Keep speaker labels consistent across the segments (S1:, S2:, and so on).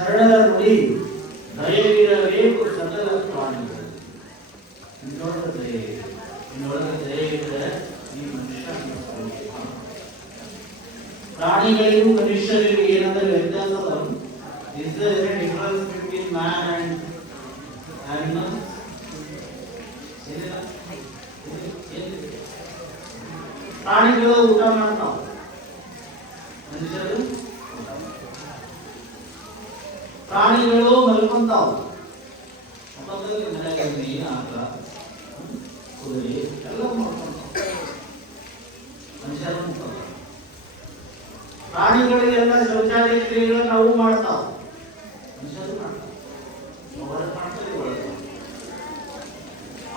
S1: ಶರಣರ ನುಡಿ ದಯವಿರಬೇಕು ಸಕಲ ಪ್ರಾಣಿಗಳು ಇನ್ನೊಳಗೆ ದಯೆ ಇದೆ. ಇನ್ನೊಳಗೆ ದಯೆ ಇದ್ದರೆ ಈ ಮನುಷ್ಯ ಅನ್ನಿಸ್ಕೊಳ್ಬೇಕು. ಪ್ರಾಣಿಗಳಿಗೂ ಮನುಷ್ಯರಿಗೂ ಏನಾದರೂ ವ್ಯತ್ಯಾಸ is difference between man and animals ಪ್ರಾಣಿಗಳು ಊಟ ಮಾಡ್ತಾವ ಮನುಷ್ಯರು ಊಟ ಮಾಡ್ತಾವ. ಪ್ರಾಣಿಗಳು ಮಲ್ಕೊಂತಾವ. ಆಕಳ ಕುದುರೆ, ಎಲ್ಲ ಮಾಡ್ಕೊಂತಾವ ಮನುಷ್ಯರು. ಪ್ರಾಣಿಗಳಿಗೆಲ್ಲ ಶೌಚಾಲಯ ಕ್ರಿಯೆಗಳು ನಾವು ಮಾಡ್ತಾವ. ಮಾಡ್ತಾರೆ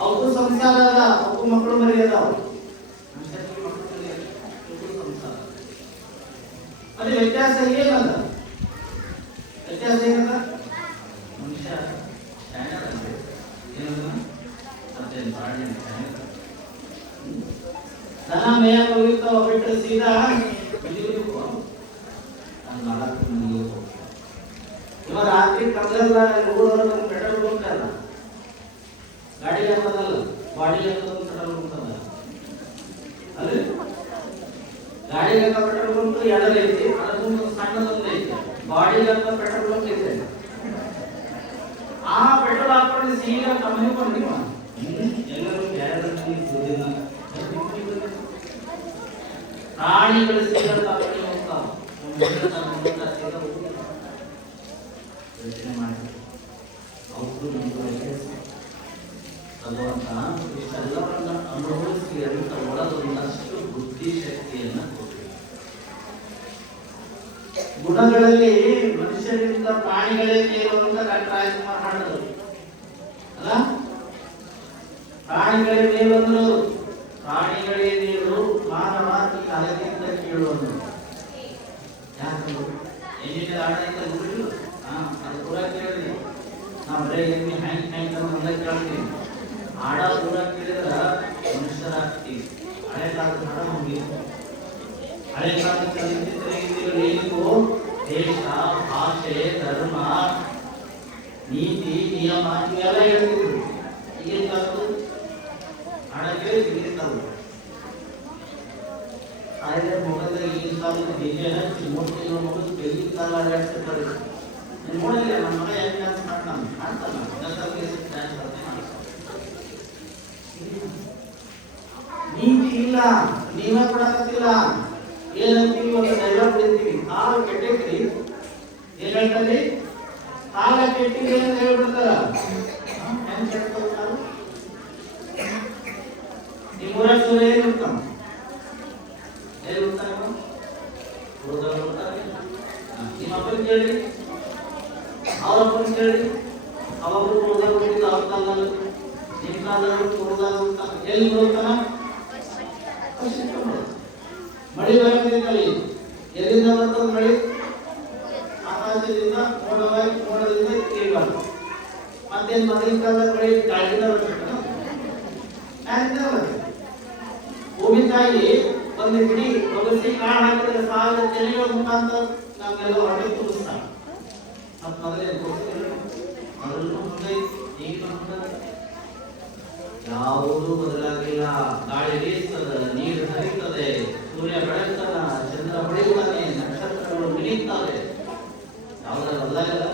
S1: ಅವಕ್ಕೂ ಸಂಸಾರ ಅದ ಅವಕ್ಕೂ ಮಕ್ಕಳು ಮರಿ ಅದಾವ ಮಕ್ಕಳು ಮರಿ ಸಂಸಾರ. ಅದೇ ವ್ಯತ್ಯಾಸ ಏನದ ವ್ಯತ್ಯಾಸ ಏನದ ಮನುಷ್ಯ ಸ್ಟ್ಯಾಂಡರ್ಡ್ ಅಂದ್ರೆ ಏನದ ಮತ್ತೆ ಪ್ರಾಣಿ ಸ್ಟ್ಯಾಂಡರ್ಡ್ ದನ ಮೇಯಕ್ಕೆ ಹೋಗಿರ್ತಾವ ಬಿಟ್ಟರೆ ಸೀದಾ ಮನೆಗೆ ಹೋಗು. ನಾನು ನಾಲ್ಕು ಮನೆಗೆ ಹೋಗ್ತೀನಿ. ಇವ ರಾತ್ರಿ ಕತ್ತಲೆಲ್ಲ ರೋಡ್ ಪೆಟ್ರೋಲ್ ಬಂಕ್ ಅಲ್ಲ? ಗಾಡಿ ಅನ್ನೋದಲ್ಲ ಬಾಡಿ ಹಾಕೋದು ಪೆಟ್ರೋಲ್ ಬಂಕ್ ಅಲ್ಲ. ಅಲ್ರಿ? ಗಾಡಿ ಅಂತ ಪೆಟ್ರೋಲ್ ಬಂಕ್ ಎರಡಲ್ಲಿ ಐತಿ. ಅದು ಮುಂದೆ ಒಂದು ಸಣ್ಣದೊಂದು ಐತಿ. ಬಾಡಿ ಅಂತ ಪೆಟ್ರೋಲ್ ಬಂಕ್ ಐತೆ. ಆ ಪೆಟ್ರೋಲ್ ಹಾಕೊಂಡು ಸೀದಾ ಕಂಪನಿ ಬಂದಿವ ಎಲ್ಲರೂ ದುಡ್ಡಿನ ಪ್ರಾಣಿಗಳು ಸೀದಾ ಕಂಪನಿ ಹೋಗ್ತಾವ ಮನುಷ್ಯರು ತಮ್ಮ ಮೂಲಕ ಸೀದಾ ಹೋಗಿಲ್ಲ. ಯೋಚನೆ ಮಾಡಿ ಅವ್ರು ನಮ್ಗೆ ವ್ಯತ್ಯಾಸ ಭಗವಂತ ಇಷ್ಟೆಲ್ಲವನ್ನ ಅನುಭವಿಸಿ ಅಂತ ಒಳಗೊಂದಷ್ಟು ಬುದ್ಧಿಶಕ್ತಿಯನ್ನ ಕೊಟ್ಟಿದೆ ಗುಣಗಳಲ್ಲಿ ಮನುಷ್ಯರಿಂದ ಪ್ರಾಣಿಗಳೇ ಮೇಲು ಅಂತ ರಾಜ್ಕುಮಾರ್ ಅಲ್ಲ? ಪ್ರಾಣಿಗಳೇ ಅಂದ್ರು ಪ್ರಾಣಿಗಳೇ ಮೇಲು ಮಾನವ ಈ ಕೇಳುವುದು ಕೀಳು ಯಾಕಂದ್ರು ಹಾ, ಅದು ಪೂರ ಕೇಳಿದ್ರಿ ನಾವು ಬರೀ ಎಮ್ಮೆ ಹ್ಯಾಂಗ್ ಹ್ಯಾಂಗ್ ದೂರ ಕೇಳಿದ್ರ ಮನುಷ್ಯರಾಗ್ತೀವಿ. ಹಳೆ ಕಾಲದ ಹಣ ಮುಗಿತು ಹಳೆ ಕಾಲದ ಏನಿಗೂ ದೇಶ ಭಾಷೆ ಧರ್ಮ ನೀತಿ ನಿಯಮ ಇವೆಲ್ಲ ಹೇಳ್ತಿದ್ರು ಈಗಿನ ಕಾಲದ್ದು ಹಣ ಕೇಳಿ ತಿಳಿತಾವು ಆದರೆ ಮೊಬೈಲ್ ಈಗಿನ ಕಾಲದ ಹಚ್ಚಿ ಮೂರ್ತಿ ಮಗದು ಬೆಲ್ಲಿ ಕಾಲ ನೋಡಿಲ್ಲ ನಮ್ಮ ಮಗ ಹೆಂಗ್ ಡ್ಯಾನ್ಸ್ ಮಾಡ್ತಾನೆ ಮಾಡ್ತಾನ ಡ್ಯಾನ್ಸ್ ಮಾಡ್ತಾನೆ ನೀತಿ ಇಲ್ಲ, ನೀವೇ ಕೊಡಕತ್ತಿಲ್ಲ. ಏನಂತೀವಿ ಒಂದು ಡೈಲಾಗ್ ಬಿಡ್ತೀವಿ ಕಾಲು ಕೆಟ್ಟೈತ್ರಿ ಏನ್ ಹೇಳ್ತಾರೆ? ಕಾಲ ಕೆಟ್ಟಿದೆ ಅಂತ ಹೇಳ್ಬಿಡ್ತಾರ ಹೆಂಗ್ ಕಾಲು? ನಿಮ್ಮ ಊರಾಗ ಸೂರ್ಯ ಏನ್ ಇರ್ತಾನ ಏನ್ ಇರ್ತಾನ ಇವ? ಹುಡುಗರು ಇರ್ತಾರೆ. ಹಾ, ನಿಮ್ಮ ಅಪ್ಪನ ಕೇಳಿ ಅವ್ರ ಅಪ್ಪನ ಕೇಳಿ ಅವಾಗೂ ಹುಡುಗರು ಹುಟ್ಟಿದ ಅವ್ರ ಕಾಲದಲ್ಲಿ ನಿಮ್ಮ ಕಾಲದಲ್ಲಿ ಹುಡುಗ ಎಲ್ಲಿ ಹೋಗ್ತಾನ ಮಳಿ ಬರೋದ್ರಿಂದಲೇ ಎಲ್ಲಿಂದ ಬರ್ತದ ಮಳಿ ಆಕಾಶದಿಂದ ಮೋಡವಾಗಿ ಮೋಡದಿಂದ ಕೇಳಬಾರ ಮತ್ತೇನ್ ಮೊದಲಿನ ಕಾಲದ ಮಳಿ ಗಾಳಿಯಿಂದ ಬರ್ತದ ಗಾಳಿಯಿಂದ ಬರ್ತದೆ ಭೂಮಿ ತಾಯಿ ಒಂದು ಗಿಡಿ ಒಗಸಿ ಕಾಳು ಹಾಕಿದ್ರೆ ಸಾವಿರ ತೆರೆಯುವ ಮುಖಾಂತರ ನಮ್ಗೆಲ್ಲ ಈಗ ಮುಂದೆ ಯಾವುದೂ ಬದಲಾಗಿಲ್ಲ. ಗಾಳಿ ಬೀಸ್ತದ, ನೀರು ಹರಿಯುತ್ತದೆ ಸೂರ್ಯ ಬೆಳಗ್ತಾನ ಚಂದ್ರ ಹೊಳೆಯುತ್ತಾನೆ, ನಕ್ಷತ್ರಗಳು ಮಿಲಿಯುತ್ತವೆ ಯಾವುದರ ಬದಲಾಗಿಲ್ಲ.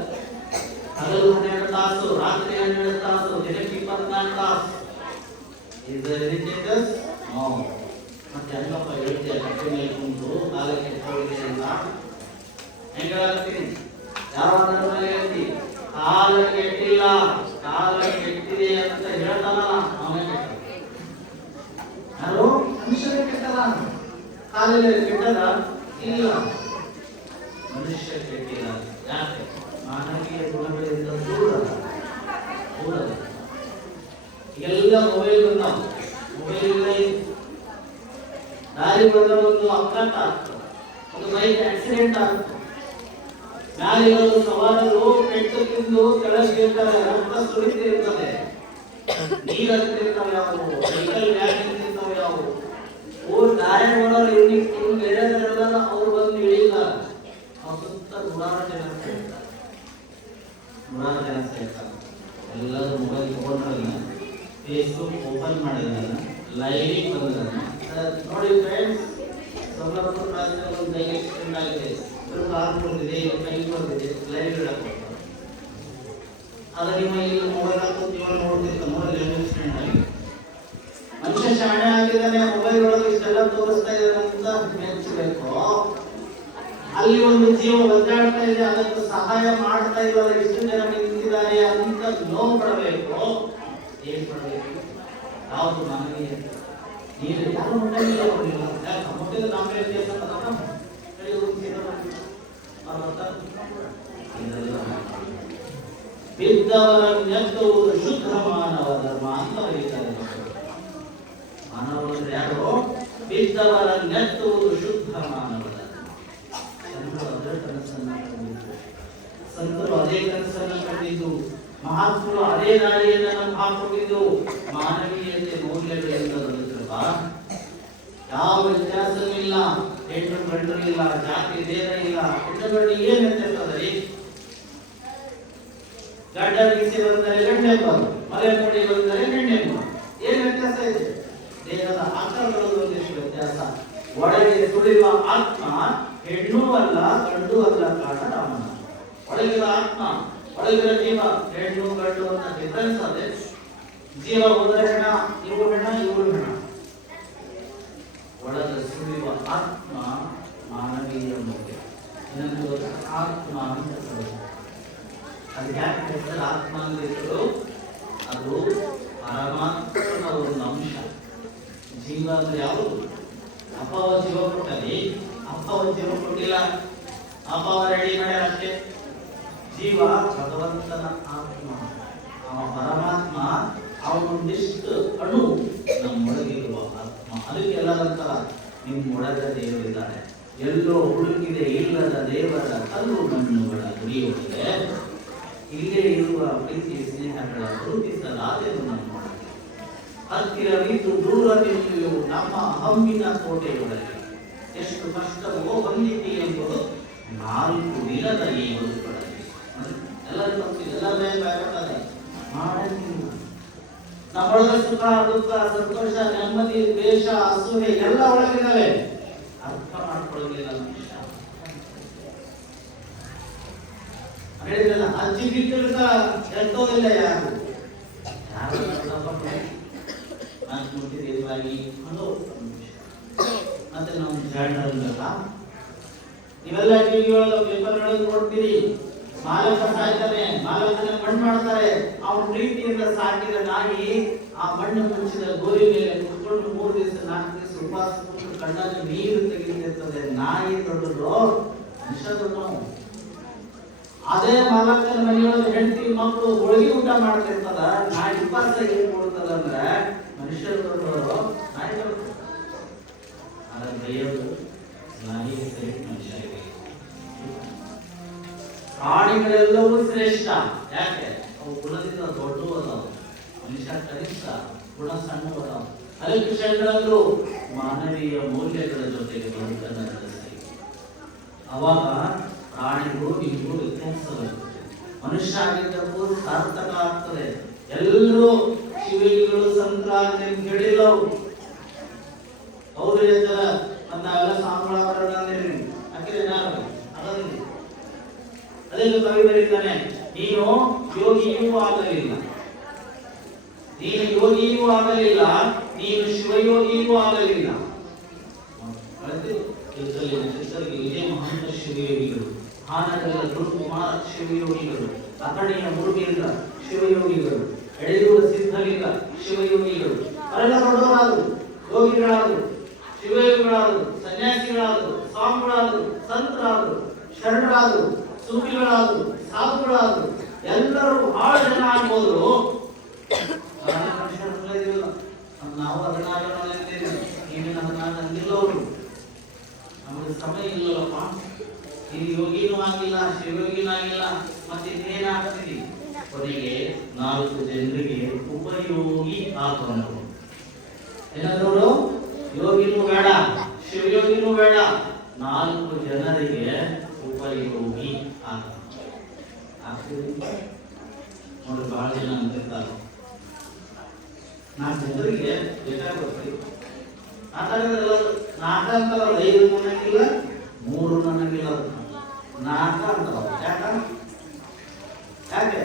S1: ತಾಸು, ರಾತ್ರಿ ಹನ್ನೆರಡು ತಾಸು, ದಿನಕ್ಕೆ ಇಪ್ಪತ್ನಾಲ್ಕು ತಾಸು. ಇದು ನೋ ಮತ್ತೆ ಹೆಂಗಪ್ಪ ಹೇಳ್ತೀಯ ಕಟ್ಟೆ ಮೇಲೆ ಕುಂತು ಕಾಲಕ್ಕೆ ಎತ್ತೋಗಿದೆ ಅಂತ ಹೆಂಗ ಹೇಳ್ತೀನಿ ಯಾವ ಹೇಳ್ತಿ ಕಾಲ ಕೆಟ್ಟಿಲ್ಲ ಕಾಲ ಕೆಟ್ಟಿದೆ ಅಂತ ಹೇಳ್ತಾನಲ್ಲ, ಅವನೇ ಕೆಟ್ಟ ಯಾರು? ಮನುಷ್ಯನೇ ಕೆಟ್ಟಲ್ಲ ಕಾಲಲ್ಲಿ ಕೆಟ್ಟದ? ಇಲ್ಲ. ಮನುಷ್ಯ ಕೆಟ್ಟಿಲ್ಲ. ಯಾಕೆ? ಮಾನವೀಯ ಗುಣಗಳಿಂದ ದೂರ. ಎಲ್ಲ ಮೊಬೈಲ್ ಬಂದಾವ ಮೊಬೈಲ್ ಇಲ್ಲ? ದಾರಿ ಬಂದ ಒಂದು ಅಪಘಾತ ಒಂದು ಬೈಕ್ ಆಕ್ಸಿಡೆಂಟ್ ಆಗ್ತದೆ. ಮ್ಯಾಲಿರೋದು ಸವಾರರು ಪೆಟ್ಟು ತಿಂದು ಕೆಳಗೆ ಬೀಳ್ತಾರೆ ರಕ್ತ ಸುರಿತಿರ್ತದೆ ನೀರು ಹತ್ತಿರ್ತಾವೆ ಯಾವುವು ಸೈಕಲ್ ಬ್ಯಾಗ್ ನಿಂತಿರ್ತಾವೆ ಯಾವುವು ಓ, ದಾರಿ ನೋಡೋರು ಲೈವ್ ಬಂದಿದ್ದಾನೆ ನೋಡಿ ಫ್ರೆಂಡ್ಸ್ ಸೊಲ್ಲಾಪುರ ರಾಜ್ಯದಲ್ಲಿ ಒಂದು ಆಗಿದೆ ಲೈವ್ ಇಡಕ್ಕೆ ನಿಮ್ಮ ಇಲ್ಲಿ ಮೊಬೈಲ್ ಹಾಕೊಂಡು ಜೀವನ ನೋಡ್ತಿರ್ತ ಮೊಬೈಲ್ ಎಲೆಕ್ಷನ್ ಆಗಿದೆ ಮನುಷ್ಯ ಶಾಣೆ ಆಗಿದ್ದಾನೆ ಮೊಬೈಲ್ ಒಳಗೆ ಇಷ್ಟೆಲ್ಲ ತೋರಿಸ್ತಾ ಇದ್ದಾನೆ ಅಂತ ಮೆಚ್ಚಬೇಕು ಅಲ್ಲಿ ಒಂದು ಜೀವ ಇದೆ, ಅದಕ್ಕೆ ಸಹಾಯ ಮಾಡ್ತಾ ಇದ್ದಾರೆ, ಇಷ್ಟು ಜನ ನಿಂತಿದ್ದಾರೆ ಅಂತ ನೋವು ಪಡಬೇಕು ಏನ್ ಪಡಬೇಕು ಯಾವುದು ನಮಗೆ ನೀರು ಯಾರು ಮುಟ್ಟಂಗಿಲ್ಲ ಅವರಿಲ್ಲ ಯಾಕೆ ಮುಟ್ಟಿದ ನಮ್ಮ ವ್ಯತ್ಯಾಸ ಅದನ್ನ ಹೇಳಿ ಹೋಗ್ತೀರ ಅವ್ರು ಬರ್ತಾರೆ? ಇದೆಲ್ಲ ಬಿದ್ದವರನ್ನೆತ್ತುವುದು ಶುದ್ಧ ಮಾನವ ಧರ್ಮ ಅಂತ ಬರೀತಾರೆ ಮಾನವರು ಅಂದ್ರೆ ಯಾರು ಬಿದ್ದವರನ್ನೆತ್ತುವುದು ಶುದ್ಧ ಮಾನವ ಧರ್ಮ ಸಂತರು ಅದೇ ಕನಸನ್ನ ಕಂಡಿದ್ದು ಮಹಾತ್ಮರು ಅದೇ ದಾರಿಯನ್ನ ನಮ್ಮ ಹಾಕೊಂಡಿದ್ದು ಮಾನವೀಯತೆ ಮೌಲ್ಯಗಳು ಬದುಕಪ್ಪ ಯಾವ ವ್ಯತ್ಯಾಸವಿಲ್ಲ ಹೆಣ್ಣು ಗಂಡು ಇಲ್ಲ, ಜಾತಿ ಭೇದ ಇಲ್ಲ. ಹೆಣ್ಣು ಗಂಡು ಏನ್ ವ್ಯತ್ಯಾಸದರಿ ಗಡ್ಡ ಬಿಸಿ ಬಂದರೆ ಗಂಡೆಂಬ ಮಲೆ ಮೂಡಿ ಬಂದರೆ ಗಂಡೆ ಏನ್ ವ್ಯತ್ಯಾಸ ಇದೆ? ದೇಹದ ಆಕಾರಗಳಲ್ಲಿ ಒಂದಿಷ್ಟು ವ್ಯತ್ಯಾಸ. ಒಳಗೆ ಸುಳಿಯುವ ಆತ್ಮ ಹೆಣ್ಣು ಅಲ್ಲ, ಗಂಡು ಅಲ್ಲ ಕಾರಣ ರಾಮನ. ಒಳಗಿರುವ ಆತ್ಮ ಒಳಗಿನ ಜೀವ ಹೆಣ್ಣು ಗಂಡು ಅಂತ ಡಿಫರೆನ್ಸ್ ಅದೇ ಜೀವ ಒಂದರ ಹೆಣ, ಇವು ಹೆಣ ಇವು ಹೆಣ. ಒಳಗ ಸುಳಿಯುವ ಆತ್ಮ ಮಾನವೀಯ ಮುಖ್ಯ ಇನ್ನೊಂದು ಆತ್ಮ ಅಂತ. ಅದು ಯಾಕೆ ಆತ್ಮ ಅಂದಿದ್ರು ಅದು ಪರಮಾತ್ಮನ ಒಂದು ಅಂಶ. ಜೀವ ಅಂದ್ರೆ ಯಾವುದು? ಅಪ್ಪವ ಜೀವ ಕೊಟ್ಟಲ್ಲಿ ಅಪ್ಪವ ಜೀವ ಕೊಟ್ಟಿಲ್ಲ. ಅಪ್ಪವ ರೆಡಿ ಮಾಡ್ಯಾರ ಅಷ್ಟೇ. ಜೀವ ಭಗವಂತನ ಆತ್ಮ. ಆ ಪರಮಾತ್ಮ ಅವನೊಂದಿಷ್ಟು ಅಣು ನಮ್ಮೊಳಗಿರುವ ಆತ್ಮ. ಅದಕ್ಕೆ ಎಲ್ಲರಂತರ ನಿಮ್ಮೊಳಗ ದೇವರಿದ್ದಾರೆ ಎಲ್ಲೋ ಹುಡುಕಿದೆ ಇಲ್ಲದ ದೇವರ ಕಲ್ಲು ಮಣ್ಣುಗಳ ಗುರಿಯೊಳಗೆ ಇಲ್ಲೇ ಇರುವ ಪ್ರೀತಿ ಸ್ನೇಹಗಳ ಗುರುತಿಸಲಾದೆನು ನಮ್ಮೊಳಗೆ ಹತ್ತಿರವಿದ್ದು ದೂರ ನಿಲ್ಲುವು ನಮ್ಮ ಹಮ್ಮಿನ ಕೋಟೆಯೊಳಗೆ ಎಷ್ಟು ಕಷ್ಟವೋ ಬಂದಿದೆ ಎಂಬುದು ನಾಲ್ಕು ದಿನದ ಈ ಬದುಕೊಳಗೆ ಎಲ್ಲರೂ ಮಾಡಲಿಲ್ಲ ನಮ್ಮೊಳಗೆ ಸುಖ ದುಃಖ ಸಂತೋಷ ನೆಮ್ಮದಿ ದ್ವೇಷ ಅಸೂಯೆ ಎಲ್ಲ ಒಳಗಿದ್ದಾವೆ ಅರ್ಥ ಮಾಡ್ಕೊಳ್ಳಲಿಲ್ಲ ಮನುಷ್ಯ ಹೇಳಿದ್ರಲ್ಲ ಅಜ್ಜಿ ಬಿಟ್ಟಿರ್ತ ಎತ್ತೋದಿಲ್ಲ ಯಾರು ಯಾರು ನಾನು ಮುಟ್ಟಿದ್ದೀವಿ ಅದು ಮತ್ತೆ ನಾವು ಜಾಣ ನೀವೆಲ್ಲ ಟಿವಿ ಒಳಗೆ ಪೇಪರ್ ಒಳಗೆ ನೋಡ್ತೀರಿ. ಮಾಲಕ ಸಾಯ್ತಾನೆ, ಮಾಲಕನ ಮಣ್ಣು ಮಾಡ್ತಾರೆ. ಅವನ ಪ್ರೀತಿಯಿಂದ ಸಾಕಿದ ನಾಯಿ ಆ ಮಣ್ಣು ಮುಚ್ಚಿದ ಗೋರಿ ಮೇಲೆ ಕುತ್ಕೊಂಡು ಮೂರು ದಿವಸ, ನಾಲ್ಕು ದಿವಸ ಉಪವಾಸ ಕೂತು ಕಣ್ಣಲ್ಲಿ ನೀರು ತೆಗೆದಿರ್ತದೆ ನಾಯಿ ದೊಡ್ಡದು, ಮನುಷ್ಯ ಅದೇ ಮಾಲಕನ ಮನೆಯೊಳಗೆ ಹೆಂಡತಿ ಮಕ್ಕಳು ಹೋಳಿಗೆ ಊಟ ಮಾಡ್ತಿರ್ತದ. ನಾಯಿ ಉಪವಾಸ ಏನ್ ಕೊಡ್ತದ ಅಂದ್ರೆ ಮನುಷ್ಯರು ದೊಡ್ಡವರು ನಾಯಿ ದೊಡ್ಡದು. ಅದನ್ನ ಬೈಯೋದು ನಾಯಿ ಮನುಷ್ಯ ಪ್ರಾಣಿಗಳೆಲ್ಲವೂ ಶ್ರೇಷ್ಠ. ಯಾಕೆ? ಅವು ಗುಣದಿಂದ ದೊಡ್ಡವು ಮನುಷ್ಯ ಕನಿಷ್ಠ, ಗುಣ ಸಣ್ಣವು ಅದಾವ ಅದಕ್ಕೆ ಶರಣರು ಮಾನವೀಯ ಮೌಲ್ಯಗಳ ಜೊತೆಗೆ ಬದುಕನ್ನು ನಡೆಸಿ ಅವಾಗ ಪ್ರಾಣಿಗಳು ಇಬ್ಬರು ವ್ಯತ್ಯಾಸವಾಗುತ್ತದೆ ಮನುಷ್ಯ ಆಗಿದ್ದಕ್ಕೂ ಸಾರ್ಥಕ ಆಗ್ತದೆ. ಎಲ್ಲರೂ ಶಿವಿಗಳು ಸಂಕ್ರಾಂತಿ ಹೇಳಿಲ್ಲ ಅವ್ರ ಹೇಳ್ತಾರ ಅಂತ ಎಲ್ಲ ಸಾಂಬಳಾಭರಣ ಹಾಕಿದ್ರೆ ನಾನು ಅದರಲ್ಲಿ ಅದನ್ನು ಕವಿ ಬರೀತಾನೆ ನೀನು ಯೋಗಿಯೂ ಆಗಲಿಲ್ಲ. ನೀನು ಯೋಗಿಯೂ ಆಗಲಿಲ್ಲ. ನೀನು ಶಿವಯೋಗಿಯೂ ಆಗಲಿಲ್ಲ. ವಿಜಯ ಮಹಂತ ಶಿವಯೋಗಿಗಳು. ಹಾನಗಲ್ಲ ದುರ್ಕುಮಾರ ಶಿವಯೋಗಿಗಳು. ಅಕಣಿಯ ಮುರುಗಿಲ್ಲ ಶಿವಯೋಗಿಗಳು. ಎಳೆಯೂರ ಸಿದ್ಧಲಿಲ್ಲ ಶಿವಯೋಗಿಗಳು. ಅವರೆಲ್ಲ ದೊಡ್ಡವರಾದರು ಯೋಗಿಗಳಾದರು, ಶಿವಯೋಗಿಗಳಾದರು, ಸನ್ಯಾಸಿಗಳಾದರು, ಸ್ವಾಮಿಗಳಾದರು, ಸಂತರಾದರು, ಶರಣರಾದರು. ಸೂಫಿಗಳಾದರು ಸಾಧುಗಳಾದ್ರು, ಎಲ್ಲರೂ ಬಹಳ ಜನ ಆದರೆ ಮನುಷ್ಯರು ನಾವು ಹದಿನಾರು ನೀನು ಹದಿನಾರು ಅಂದಿಲ್ಲ ಅವರು. ನಮಗೆ ಸಮಯ ಇಲ್ಲಲ್ಲಪ್ಪ. ನೀನು ಯೋಗಿನೂ ಆಗಿಲ್ಲ, ಶಿವಯೋಗಿನೂ ಆಗಿಲ್ಲ, ಮತ್ತೆ ಇನ್ನೇನಾಗ್ತೀರಿ ಕೊನೆಗೆ ನಾಲ್ಕು ಜನರಿಗೆ ಉಪಯೋಗಿ ಆಗೋಣ ಏನಾದ್ರು ಯೋಗಿನೂ ಬೇಡ, ಶಿವಯೋಗಿನೂ ಬೇಡ. ನಾಲ್ಕು ಜನರಿಗೆ ಉಪಯೋಗಿ ನೋಡಿ ಬಹಳ ಜನ ಅಂತಿರ್ತಾರೆ ನಾಲ್ಕು ಜನರಿಗೆ ಬೇಕಾಗುತ್ತೆ ಮಾತಾಡಿದ್ರಲ್ಲ ನಾಲ್ಕು ಅಂತಾರ ಐದು ನನಗಿಲ್ಲ ಮೂರು ನನಗಿಲ್ಲ ನಾಲ್ಕು ಅಂತಾರ ಯಾಕ ಯಾಕೆ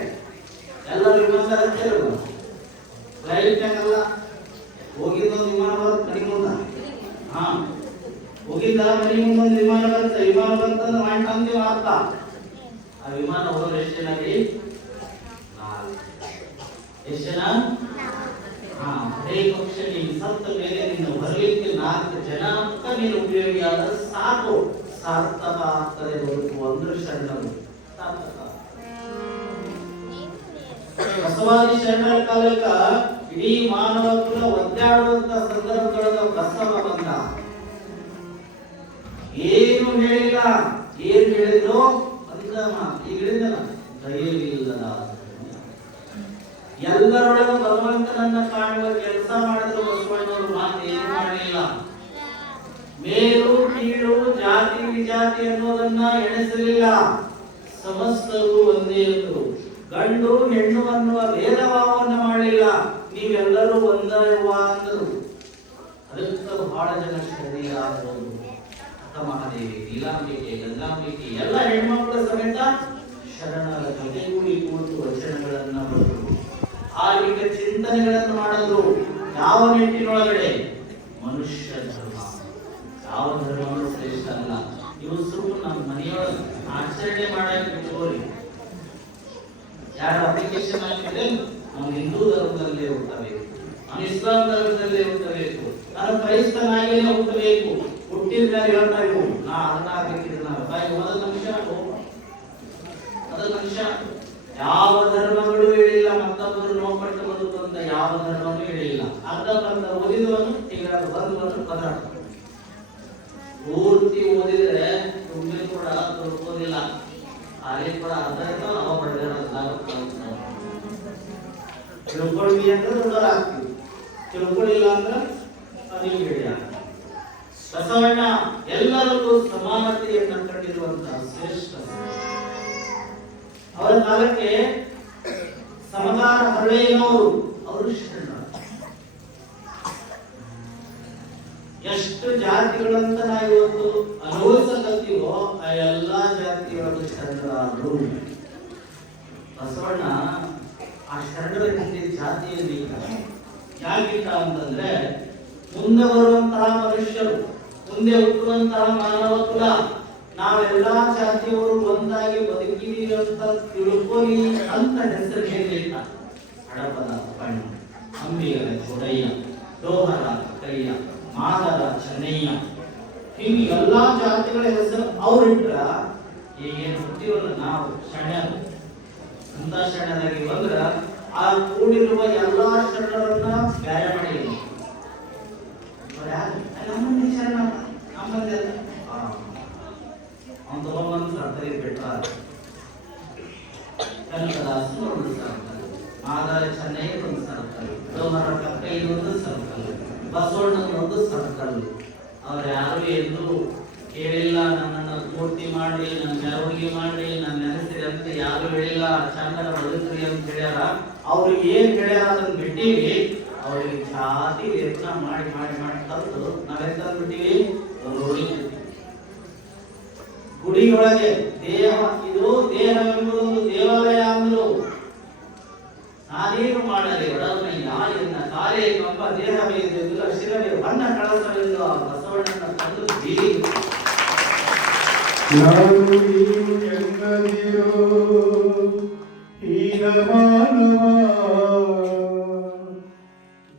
S1: ಎಲ್ಲರೂ ವಿಮಾನ ಕೇಳಿದ್ರು ಫ್ಲೈಟ್ ಎಲ್ಲ ಹೋಗಿದ್ದೊಂದು ವಿಮಾನ ಬರುತ್ತೆ ಮನೆ ಮುಂದ ಹಾ ಹೋಗಿದ್ದ ಮನೆ ಮುಂದೊಂದು ವಿಮಾನ ಬರುತ್ತೆ ವಿಮಾನ ಬಂತಂದ್ರೆ ಮಾಡಿ ಅಂತೀವಿ ಅರ್ಥ ಆ ವಿಮಾನ ಹೋದ್ರೆ ಎಷ್ಟು ಜನ ರೀ? ಎಷ್ಟು ಜನ? ಹಾ ಪಕ್ಷ ನೀನು ಸತ್ತ ಮೇಲೆ ನಿನ್ನ ಬರಲಿಕ್ಕೆ ನಾಲ್ಕು ಜನ ಅಂತ ನೀನು ಉಪಯೋಗಿಯಾದ ಸಾಕು. ಸಾರ್ಥಕ ಆಗ್ತದೆ ಹೊರತು ಒಂದು ಶರಣರು ಸಾರ್ಥಕ ಬಸವಾದಿ ಶರಣರ ಕಾಲಕ್ಕ ಇಡೀ ಮಾನವ ಕುಲ ಒದ್ದಾಡುವಂತ ಸಂದರ್ಭದೊಳಗ ಬಸವ ಬಂದ. ಏನು ಹೇಳಿಲ್ಲ? ಏನ್ ಹೇಳಿದ್ರು ಒಂದ ಮಾತು, ಈಗ ಹೇಳಿದಲ್ಲ ದಯವಿಲ್ಲದ ಎಲ್ಲರೊಳಗ ಭಗವಂತನನ್ನ ಕಾಣುವ ಕೆಲಸ ಮಾಡಿದ್ರು ಬಸವಣ್ಣವರು ಮಾತು ಏನು ಮಾಡಲಿಲ್ಲ. ಮೇಲು ಕೀಳು, ಜಾತಿ, ವಿಜಾತಿ ಅನ್ನೋದನ್ನ ಎಣಿಸಲಿಲ್ಲ. ಸಮಸ್ತರು ಒಂದೇ ಎಂದರು ಗಂಡು, ಹೆಣ್ಣು ಅನ್ನುವ ಭೇದ ಭಾವವನ್ನು ಮಾಡಲಿಲ್ಲ. ನೀವೆಲ್ಲರೂ ಒಂದರುವ ಅಂದರು. ಅದಕ್ಕೆ ಬಹಳ ಜನ ಶರೀರ ಮಹಾದೇವಿ ನೀಲಾಂಬಿಕೆ ಗಂಗಾಂಬಿಕೆ, ಎಲ್ಲ ಹೆಣ್ಮಕ್ಳ ಸಮೇತ ಶರಣರ ಜೊತೆಗೂಡಿ ಕೂತು ವಚನಗಳನ್ನ ಬರೆದರು. ಆಗಿಗ ಚಿಂತನೆಗಳನ್ನು ಮಾಡಿದ್ರು. ಯಾವ ನಿಟ್ಟಿನೊಳಗಡೆ? ಮನುಷ್ಯ ಧರ್ಮ. ಯಾವ ಧರ್ಮವೂ ಶ್ರೇಷ್ಠ ಅಲ್ಲ. ಇವು ಸುಮ್ಮನೆ ನಮ್ಮ ಮನೆಯೊಳಗೆ ಆಚರಣೆ ಮಾಡಕ್ಕೆ ಬಿಟ್ಟೋರಿ. ಯಾರ ಅಪ್ಲಿಕೇಶನ್ ಹಾಕಿದ್ರೆ ನಾವು ಹಿಂದೂ ಧರ್ಮದಲ್ಲೇ ಹುಟ್ಟಬೇಕು. ನಾನು ಇಸ್ಲಾಂ ಧರ್ಮದಲ್ಲೇ ಹುಟ್ಟಬೇಕು. ನಾನು ಕ್ರೈಸ್ತನಾಗಿಯೇ ಹುಟ್ಟಬೇಕು. ಹುಟ್ಟಿದ ಮೇಲೆ ಹೇಳ್ತಾ ಇವು ನಾ ಅನ್ನ ಹಾಕಿದ್ರೆ ನಾನು. ಬಾಯಿ ಮೊದಲ ಮನುಷ್ಯ ಮೊದಲ ಮನುಷ್ಯ ಯಾವ ಧರ್ಮಗಳು ಹೇಳಿಲ್ಲ ಮತ್ತೊಬ್ಬರು ನೋಡ್ಪಟ್ಟು ಬದುಕು ಅಂತ ಯಾವ ಧರ್ಮನೂ ಹೇಳಿಲ್ಲ. ಅರ್ಧ ಬಂದ ಓದಿದವನು ಈಗ ಬಂದು ಪದಾರ್ಥ ಪೂರ್ತಿ ಓದಿದ್ರೆ ತುಂಬಿ ಕೂಡ ಆ ಅಲ್ಲಿ ಕೂಡ ಅರ್ಧ ಇರ್ತಾವ, ಅವ ತಿಳ್ಕೊಳ್ವಿ ಅಂದ್ರೆ ದೊಡ್ಡವರಾಗ್ತೀವಿ ತಿಳ್ಕೊಳ್ಳಿಲ್ಲ ಅಂದ್ರೆ ನೀವು ಹೇಳಿ ಬಸವಣ್ಣ ಎಲ್ಲರಿಗೂ ಸಮಾನತೆಯನ್ನು ಕಂಡಿರುವಂತಹ ಶ್ರೇಷ್ಠ ಅವರ ಕಾಲಕ್ಕೆ ಸಮಗಾರ ಹರಳೆಯವರು ಅವರು ಶರಣ ಎಷ್ಟು ಜಾತಿಗಳಂತ ನಾವು ಇವತ್ತು ಆ ಎಲ್ಲಾ ಜಾತಿಗಳನ್ನು ಶರಣರಾದರು ಬಸವಣ್ಣ ಆ ಶರಣರ ಹಿಂದೆ ಜಾತಿಯಲ್ಲಿ ಯಾಕಿಲ್ಲ ಅಂತಂದ್ರೆ ಮುಂದೆ ಬರುವಂತಹ ಮನುಷ್ಯರು ಮುಂದೆ ಹುಟ್ಟುವಂತಹ ಮಾನವ ಕುಲ, ನಾವೆಲ್ಲಾ ಜಾತಿಯವರು ಒಂದಾಗಿ ಬದುಕಿದೀವಿ ಅಂತ ತಿಳ್ಕೊಳ್ಳಿ ಅಂತ ಹೆಸರು ಹೇಳಿಲ್ಲ ಹಡಪದ ಕಣ್ಣು ಅಂಬಿಗರ ಕೊಡಯ್ಯ ಕೈಯ, ಮಾದರ ಚೆನ್ನಯ್ಯ. ಹಿಂಗೆ ಎಲ್ಲಾ ಜಾತಿಗಳ ಹೆಸರು ಅವ್ರಿಟ್ರ ಈಗೇನು ಹುಟ್ಟಿವಲ್ಲ ನಾವು ಶಣ್ಯರು ಅಂತ ಶರಣರಾಗಿ ಬಂದ್ರ ಆ ಕೂಡಿರುವ ಎಲ್ಲಾ ಶರಣರನ್ನ ಬೇರೆ ನಮ್ಮನ್ನೇ ಶರಣ. ಕನಕದಾಸನ ಒಂದು ಯಾರು ಕೇಳಿಲ್ಲ ನನ್ನನ್ನು ಪೂರ್ತಿ ಮಾಡಿ ನನ್ನ ಮೆರವಣಿಗೆ ಮಾಡಿ ನನ್ನ ಯಾರು ಅಂತ ಏನ್ ಹೇಳ್ಯಾರ ಅದನ್ನ ಬಿಟ್ಟಿವಿ, ಅವ್ರಿಗೆ ಜಾತಿ ಯತ್ನ ಮಾಡಿ ಮಾಡಿ ಮಾಡಿ ಕಲ್ತು ನಾವೆಂತ ಬಿಟ್ಟಿವಿ ರೋಡಿ ಗುಡಿಯೊಳಗೆ ದೇಹ ಇದು ದೇಹವೆಂಬುದೊಂದು ದೇವಾಲಯ ಅಂದ್ರು, ನಾನೇನು ಮಾಡಲಿ ಒಡಮಯ್ಯ ಎನ್ನ ಕಾರ್ಯ ಕಂಬ ಮೇಲೆ ಶಿರವೇ ಬಣ್ಣ ಕಳಸವೆಂದು ಆ ಬಸವಣ್ಣನ ತಂದು ಬೀರಿ.
S2: ನೀವು ಎಂದರೆ